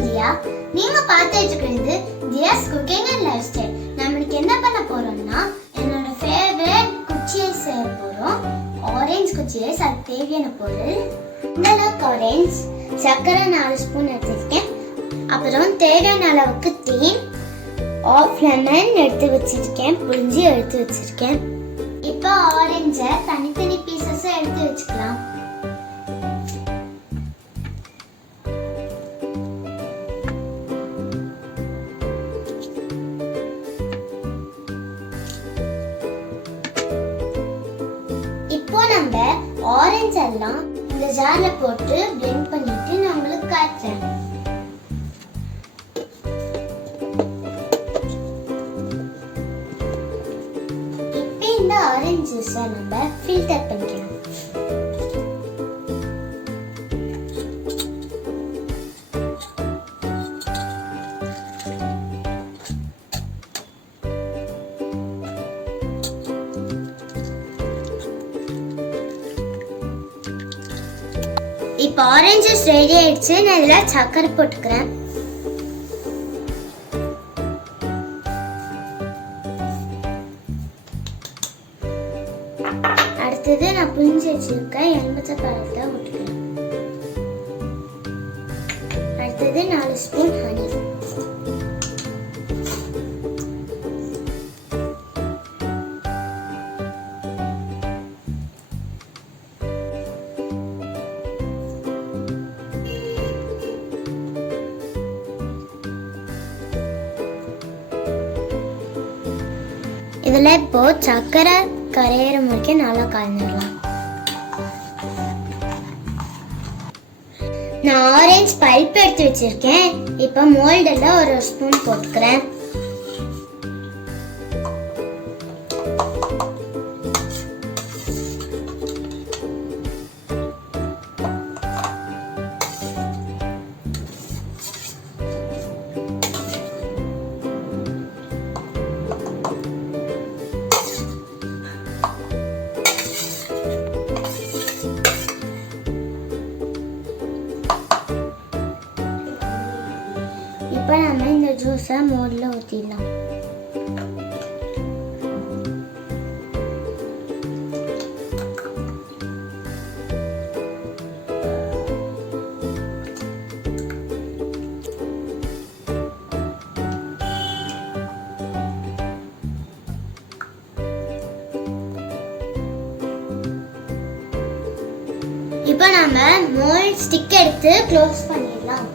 தியா. நீங்க பார்த்துட்டு இருக்கிறது தியாஸ் குக்கிங் அண்ட் லைஃப் ஸ்டைல். நம்மளுக்கு என்ன பண்ண போறோம்னா என்னோட ஃபேவரட் குச்சி ஐஸ் செய்ய போறோம். ஆரஞ்சு குச்சி ஐஸ். அது தேவையான பொருள் இந்த அளவுக்கு ஆரஞ்சு, சர்க்கரை 4 ஸ்பூன் எடுத்துருக்கேன். அப்புறம் தேவையான அளவுக்கு தேன், ஆஃப் லெமன் எடுத்து வச்சிருக்கேன், புளிஞ்சி எடுத்து வச்சிருக்கேன். இப்போ ஆரஞ்சை தனித்தனி பீசஸா எடுத்து வச்சுக்கலாம். இப்போ நம்ம ஆரஞ்சு எல்லாம் இந்த ஜார்ல போட்டு blend பண்ணிட்டு நான் உங்களுக்கு காட்டுறேன். இப்போ இந்த ஆரஞ்சு ஜூஸை நம்ம ஃபில்டர் பண்ணிக்கலாம். இப்போ ஆரஞ்சு ஜூஸ் ரெடி ஆயிடுச்சு. நான் இதுல சக்கரை போட்டுக்கிறேன். அடுத்தது நான் புளிஞ்சு வச்சிருக்க எலுமிச்சை பழத்தை ஊற்றிக்கிறேன். அடுத்தது 4 ஸ்பூன் ஹனி. இதில் இப்போ சக்கரை கரையிற வரைக்கும் நல்லா கலந்துடலாம். நான் ஆரஞ்சு பல்ப் எடுத்து வச்சிருக்கேன். இப்போ மோல்டில் 1 ஸ்பூன் போட்டுக்கிறேன். இப்போ நம்ம இந்த ஜூஸை மோல்டில் ஊற்றிடலாம். இப்போ நம்ம மோல்ட் ஸ்டிக் எடுத்து க்ளோஸ் பண்ணிடலாம்.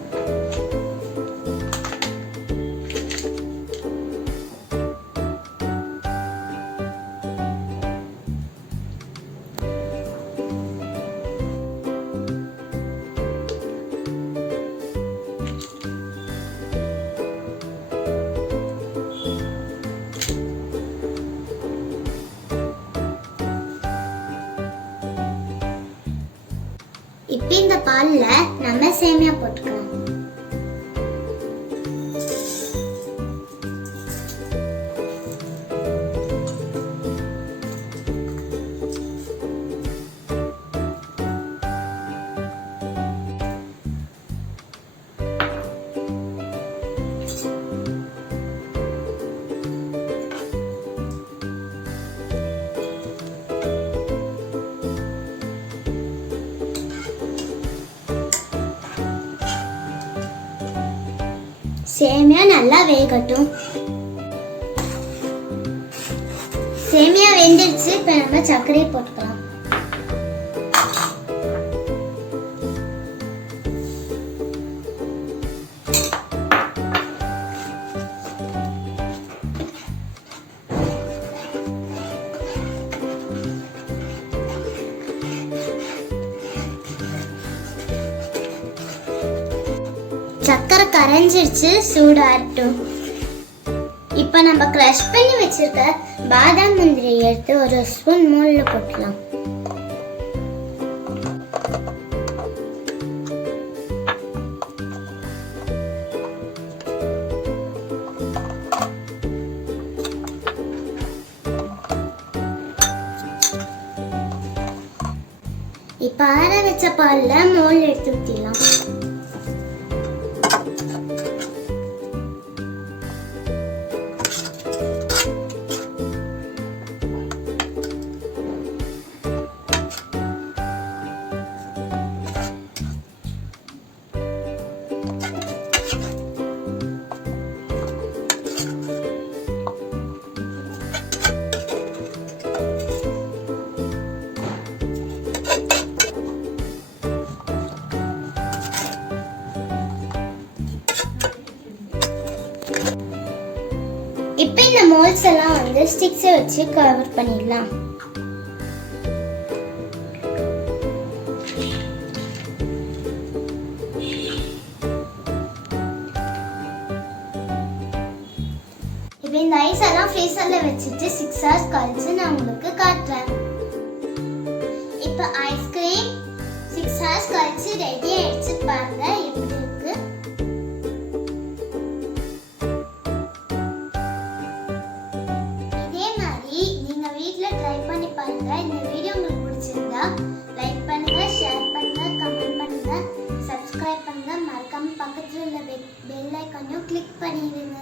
இப்போ இந்த பால்ல நம்ம சேமியா போட்டுக்கலாம். சேமியா நல்லா வேகட்டும். சேமியா வெந்துடுச்சு. இப்போ நம்ம சர்க்கரையை போட்டுக்கலாம். சக்கரை கரைஞ்சிருச்சு. சூடாகட்டும். இப்போ நம்ம க்ரஷ் பண்ணி வச்சிருக்க பாதாம் முந்திரி எடுத்து 1 ஸ்பூன் மோல்ல போட்டுக்கலாம். இப்போ ஆற வச்ச பால்ல மோல்ட் எடுத்து ஊற்றிடலாம். ஸ்டிக்ஸை வச்சு கவர் பண்ணிடலாம். இப்போ இந்த ஐஸ் எல்லாம் ஃப்ரீசரில் வச்சுட்டு 6 hours கழிச்சு நான் உங்களுக்கு காட்டுறேன். இப்போ ஐஸ்கிரீம் 6 hours கழிச்சு ரெடி ஆயிடுச்சு. பாருங்க எப்படி இருக்கு. இதே மாதிரி நீங்க வீட்ல ட்ரை பண்ணி பாருங்க. இந்த வீடியோ உங்களுக்கு பிடிச்சிருந்தா லைக் பண்ணுங்க, ஷேர் பண்ணுங்க, கமெண்ட் பண்ணுங்க, சப்ஸ்கிரைப் பண்ணுங்க. மறக்காம பக்கத்துல உள்ள பெல் ஐகானையும் கிளிக் பண்ணிடுங்க.